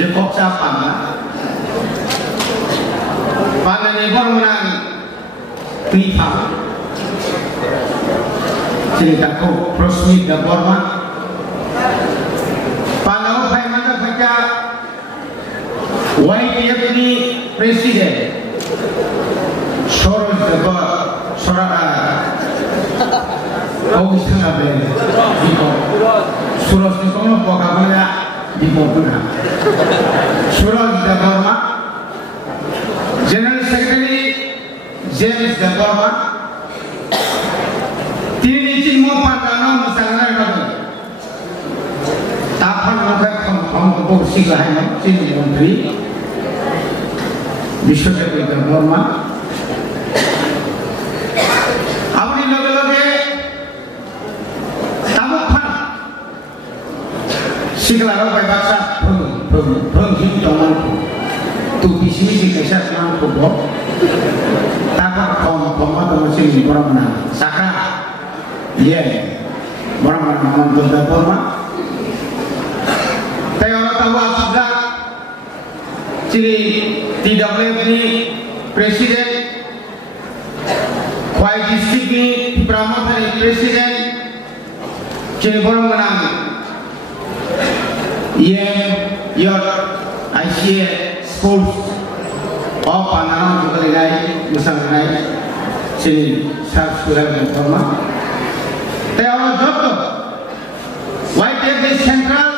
je koksa pana pana ni bormenang pipa cerita ko prosmi da borma pana phai mana phaja YPF ni president Sorot da sorara August na be diko Suros ni kono pokabala di Portuna. Suraj Dabarma, General Secretary James Dabarma, তিনি চিন্মপাটানো মশালার নবে তারপর মুখে ক্ষমতা শিখায় না চিনি মন্ত্রী বিশ্বদেব বর্মা আপনি লগে লগে তাবুক খান শিখলার বাই বাচ্চা প্রথম তমান তো বিশি বিশি কেসা নাম করব তারপর ক্ষমা তোমার চিনি বর্মা সাকা ইয়ে বর্মা মন্ত্রী বর্মা তাই ওরা তাবু আসুদা চিনি TWF ni presiden Kwai district ni Pramotha ni presiden cini borong menang your ICA schools of Panganang juga ligai misal ligai cini sar sudah berforma teo joto YPF central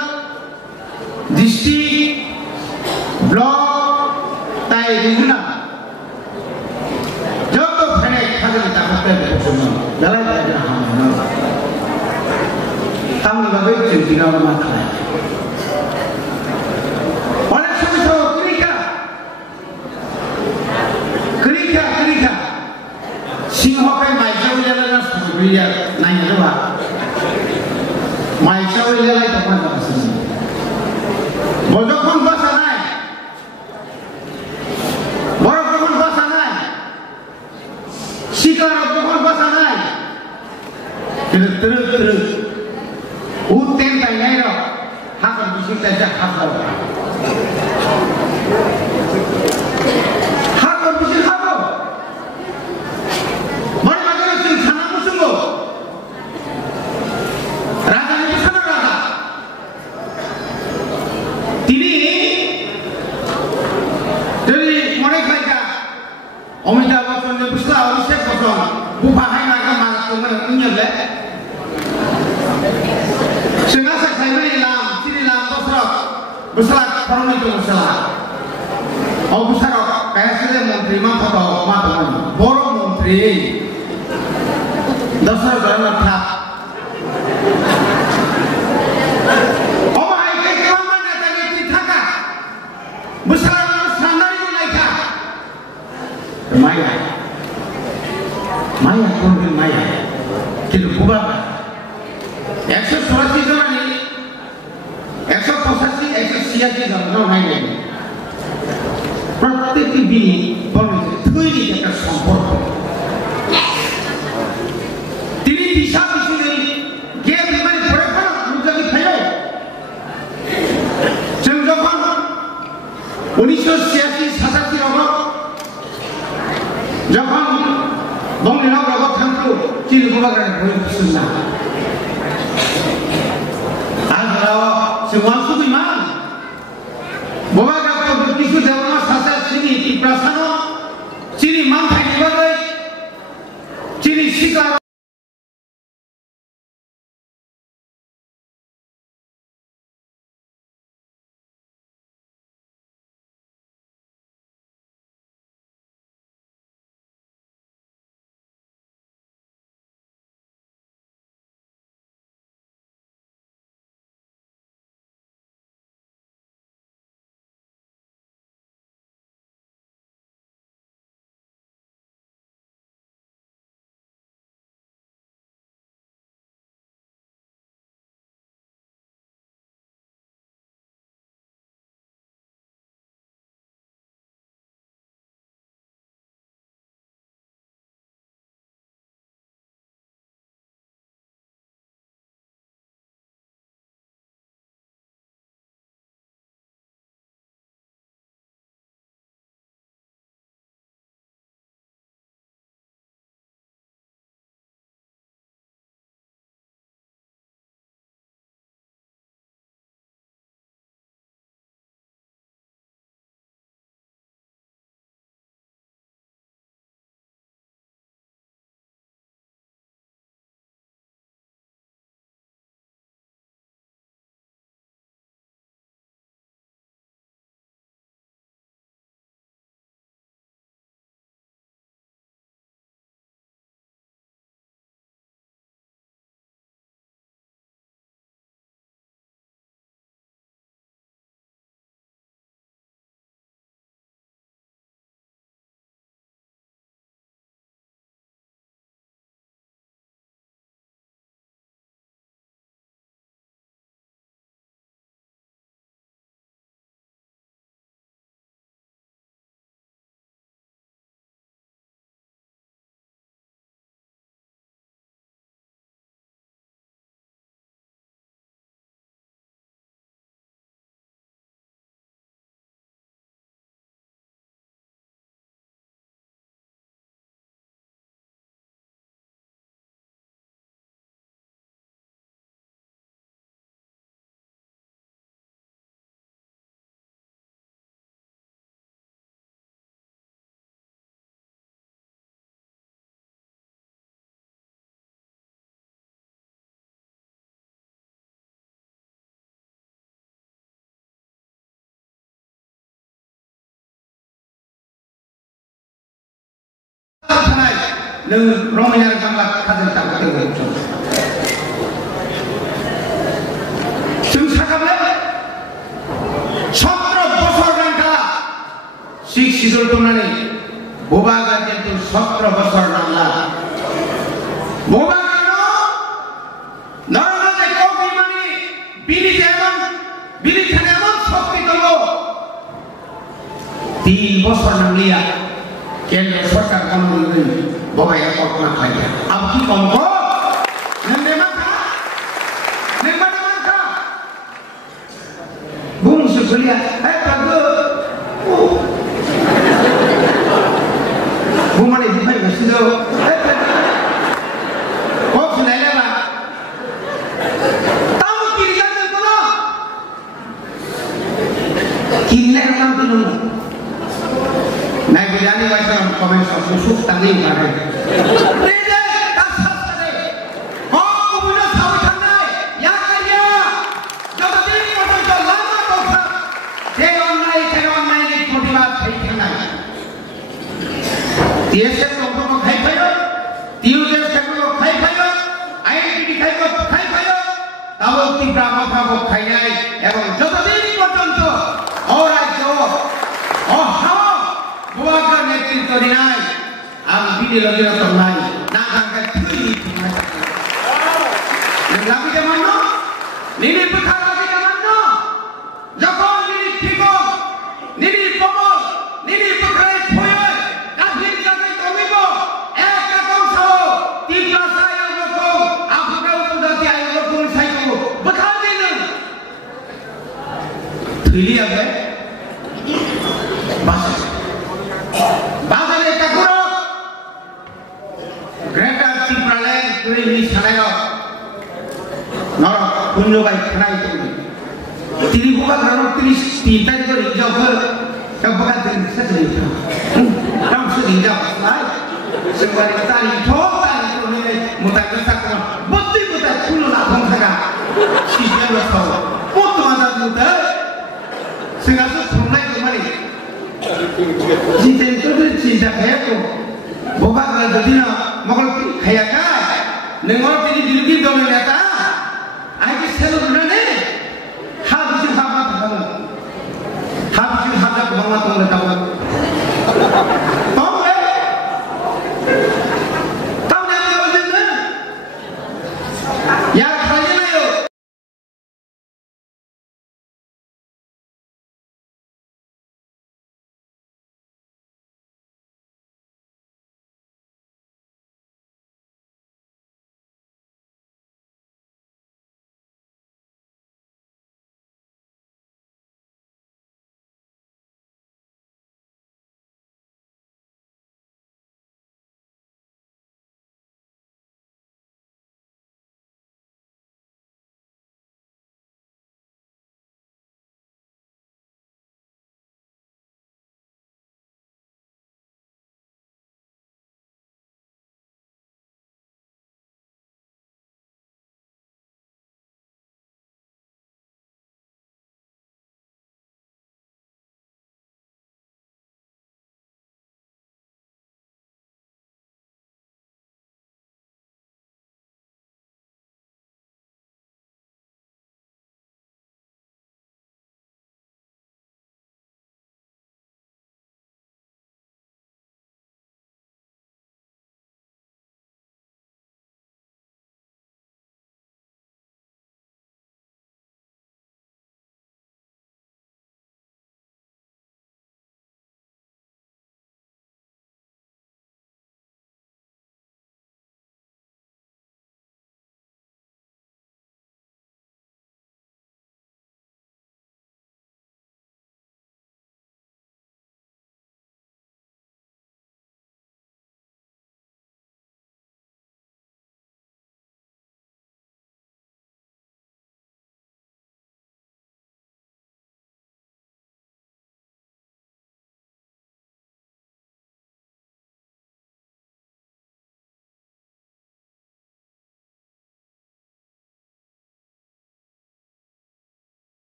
district block tai regional joto phane khagel ta hote besono dalai da hamna tamni babe chintina ma khai onek সময় তো krika sinhokai maisau jala na subriya nai jaba maisau jala ta pan asini bojokhon basa nai Sikar bukan bahasa lain. Terus. Uten tanya itu, hakar bisik saja hakar. Hakar bisik hakar. Mana macam sih sana musuh? Raja ni sana raja. Tini, jadi mereka Omida Bachchan ni busla Abhishek Bachchan buka hai naga malas tu mana punya le. Sengaja saya ni lam, sini lam busla busla orang itu busla. Abu busla kaya sih menteri mana tahu mana tahu. Boro menteri, dasar jalan apa? Oh hai kaya mana tadi kita busla Maya korban Maya কিন্তু বুবা 184 জন নেই 185 186 জন নাই নেই প্রত্যেকটি বিনি বলে তৈরি একটা সম্পর্ক তিনি দিশা দিশে কে বিমানে পড়ে পড়া মুজাকি খাইও जों যখন 1986 87 অবধ যখন Bangla Barat থাকতো চিল গোবাগানে বই শুননা আজরাও সে ওয়াসুদি মান গোবাগা তো কিছু দেওয়া সাসা চিনি প্রাসানো চিনি মান থাকি চিনি শিকার नों रमायनार बांला खाजों दाबो जों साखाबले 17 বছর नांगा सिख सिजल दंनानै बबा गाजेन 17 বছর नांला बबा गानो नरनाथे कौगिमानि बिनि थानायमोन शक्ति दङ 3 বছর नांलिया केंद्र सरकार कामनि बबाया कल्पना खालाया अब की कमको नोंमाखा बुंसो खोलिया बागो बुंमाने दिफाय गासिनो कब नायलाबा ताऊ किरिया नोंखौ किरिया नाम दिनु नाय बिलानि वाइसा कमेन्ट सुसुक तांगि मारे रेदे दासारे हो गुबुन साव थांनाय या कारिया जगतिनि मथन लामा दंखा तेरननाय नि प्रतिबाद थानाय टीएसएस दंखौ खायफायो टीयूएस दंखौ खायफायो आईएनटीटी खायफायो दाबो तीव्रा माथाबो खायनाय एवं जगतिनि मथन और राज्य और हाव बुआगा नेतृत्व दिनाय आं बिदि लगे तंनाय नांगांगा थुई थुनाय लाबि देमानो निनि पथा लाबि देमानो जखन निनि थिगो निनि पमल निनि पखाय फयो गासिन जागे कमिबो एक रकम साव तीव्रा साय रकम आफुका उपजाति आय रकम सायको बखा दिनो थुइलि आबे बास बाजारे काकुरो ग्रेटर त्रिपुरालेण्ड दुरिनि सानायाव नरक पुण्यबाय थानाय त्रिपुरा ग्रामाव 33 तारिखआव हिन्जावफोर बगा दोनसा दोनसा रामसो हिन्जाव लाय जोंबारि तारिख नै मुता गोसाखौ बत्ति मुता खुनु लाफां थागा सिजेल साव पतमा जादुदा जोंहासो थंनाय गोमारि जिते तो चिंता खाया को बोबा का जदिना मगल खाया का नंगो तिनि बिरुदि दमे नेता आइ के सेलो ने हा बिसि हाबा थाङो हा बिसि हाबा गोबां दङ ता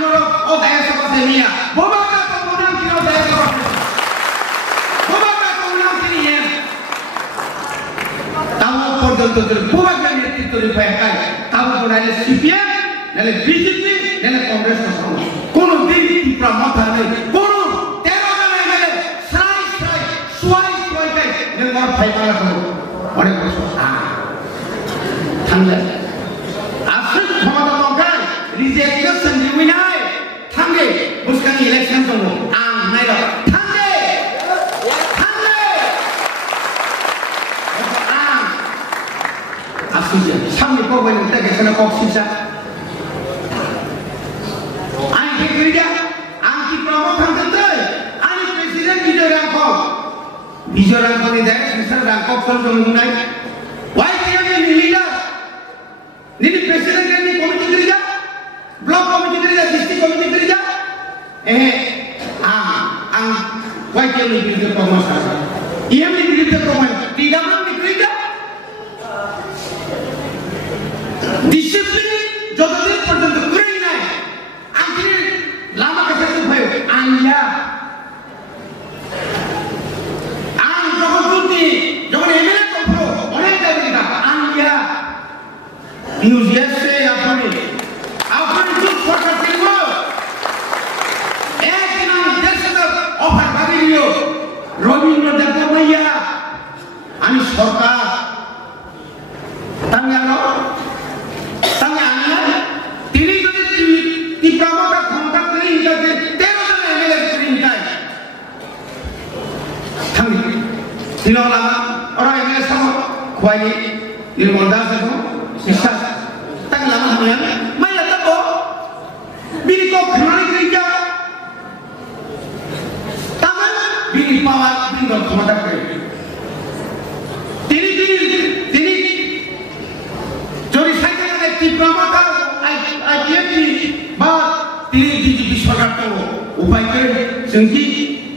Anuro o daya sa pasemia. Bumaka to munang kino daya sa pasemia. Bumaka to munang kiniyan. Tamu pordonto tere bumaka netitto ri payakai. Tamu nale CPM, nale BJP, nale Congress ko sama. Kono din Tripura matha nei. Kono 13 John MLA swai kai nengor phaimala ko. Onek bosor থামলে আসল ক্ষমতা দরকার rejection দিবি নাই থামলে বুসকানি election তো আম নাই থামলে থামলে আম আসুছে সামনে কবে নিতে গেছে না কক্সিসা আই কে কইরা আম কি প্রমো থামতে আনি প্রেসিডেন্ট বিজয় রাখনি দেয় সেসব রাখক চলতো নাই ওয়াই কে leader Nini presiden ni komite kerja, blok komite kerja, district komite kerja, wajib lebih dari promosi. Ia lebih dari promosi. Tidak mampu kerja. Disiplin jodoh dia pertentu kurang naik. Akhirnya lama kesal supaya anja. Jangan cuti, jangan email kompro, orang yang jadi kita anja. Museum से अपने जो सरकार के वो एक दिन देश का ऑफर भागी लियो रविंद्र दत्त मैया आनी सरकार तंगालो तीन जो तीप्रामा का क्षमता नहीं करते 13 जन एमएलए करीन जाए तंगी तीनों लामा और एमएलए सब खुआई निर्मल दास को शिक्षा tang lama hamnya mai la tabo bini ko khmani kerja taman bini power bini ko khamata kare tini jori saika na Tripura ka IPFT ba tini BJP sarkar to upai kare jengki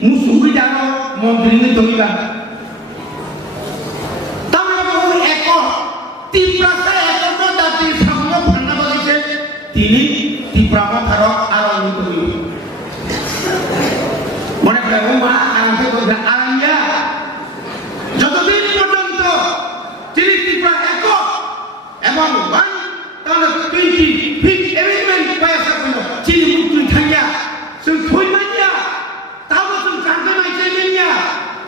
musuhi jano montri ni tomiba taman ko ekor Tripura তিনি Tripura tharo aron itu mone karo ma arante ko aranya যতদিন পর্যন্ত তিনি Tripura eko এবং 1 তাহলে 20 fit এভিমেন্ট পয়সা কোন চিনি মুক্তি থাইয়া সে থই মাইয়া তাও সে জানতে নাই চেনিয়া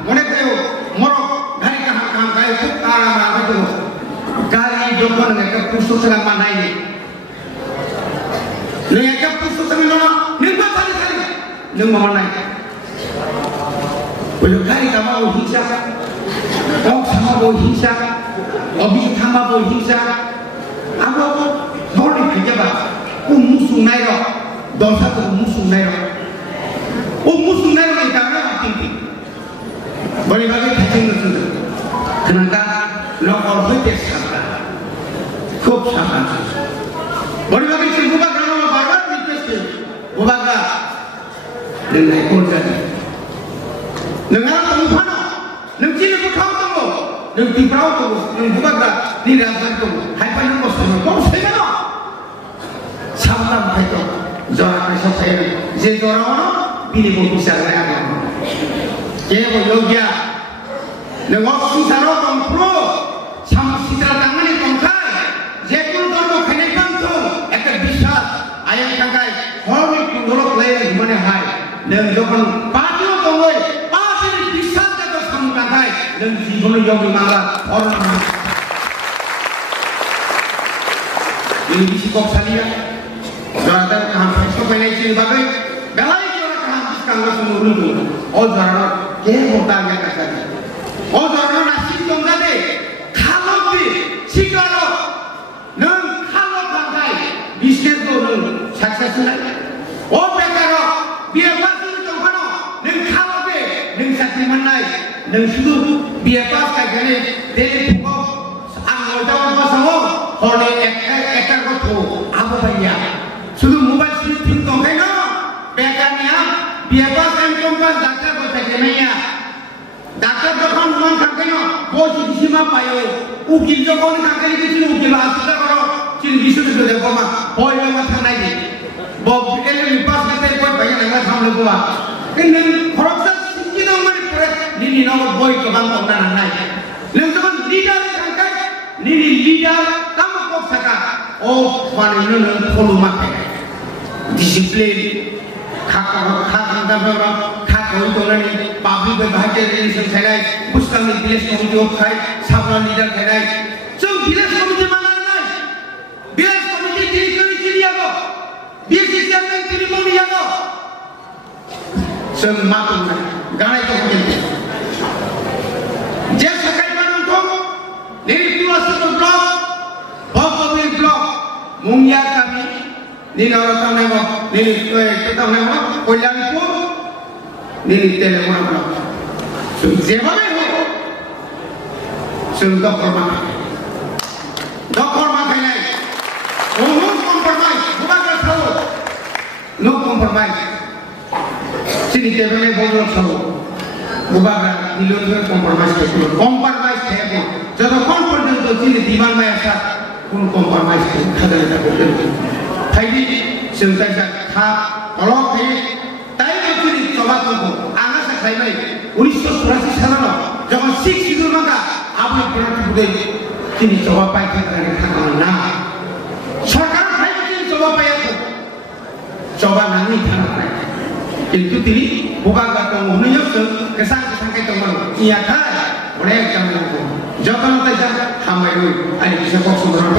মনে করো মরক গাড়ি কাম গায় খুব আরাম আছে গাড়ি যখন একটা পুস্তক থেকে মানাই Nengah putus dengan orang, nengah kali, nengah mana? Kalau kali kamu mau hingga, orang sama mau hingga, orang sama mau hingga, apa boleh kerja bah? Musuh naik, dosa tu musuh naik, musuh naik kita apa tinggi? Boleh bagi kerja itu, kenapa? Lokal betul sahaja, kop sahaja. Boleh bagi sebuah Bubaga dengan ekor jadi. Dengan kamu mana? Dengan cina kau tahu, dengan Tripura tahu, dengan bubaga ni rakyat tahu. Hai pun kau semua, kau semua. Sama begitu. Jangan risau saya. Jadi orang pilih buku saya ada. Jadi bolehnya. Dengan susah orang pro, sama susah tangan ni kongkai. Jadi kalau kena bantu, ekor bisa ayam kongkai. Orang lain mana hai, dan jauhan padu tongoi, pasti bisa jatuh sama kai, dan jiwa jauh malah orang. Ini bisi kok salia, jangan kaham esok penai bagai, belai orang kaham sekarang semua runtuh. Oh jangan, ke bertanya kasar. Oh jangan nasib tongga deh, kalau bi, sikalo, neng kalau bangkai, bisnes tu neng sukses lagi. Oh bekaro, biar pasti tu mana, neng kalau be, neng sakti mana, neng sudu, biar pas kagane, dari pukau, anggur jawab pasang, kalau ekar kotor, apa bayar? Sudu mobile sini tinggal kena, bekarnya, biar pas engkau pas dokter bercakapnya, dokter dokter mana kagane, bos di sini apa yo, ukil jokon kagane di sini ukil asal kalau, ciri bisu tu dah koma, boy macam mana ni? Bob Eleni pas kate boy bayan anga samle gua. Inen khoroksa sikki no mari pore nini no boy ko bang tong na nai. Leng zaman leader kangkai nini leader kamu kok saka. Oh mani no follow make. Discipline khakang da bra khakoi dolani public be bhaje relation thailai muskal ni village committee of khai sabra leader thailai. Jong village committee manan nai. Village committee diri kari chiriya go. BSC chairman tiri moni yago sem matun na ganai to kete je sakai manung to niri pura satu blok bogobir blok mungya kami ni narata nema niri kita nema kolyanpur niri telemona blok jebame ho sem doktor ma khainai oh compromise bukan selalu no compromise sini tebele bodo selalu bukan ilmu compromise itu compromise है जब confident तो sini diman में ऐसा उन compromise खड़े रहते हैं थैली सिंचाई का था kalau के ताई तो sini coba तो आना से खाई में 1983 साल में जब 6 itu maka आपने berarti budaya sini coba pakai kerana खाना सरकार hybrid coba payah coba nani tanah itu tiri bukan kata muhnya kesan kita mana iya kan boleh kamu jauh nanti saja hamil ada bisa kok semua orang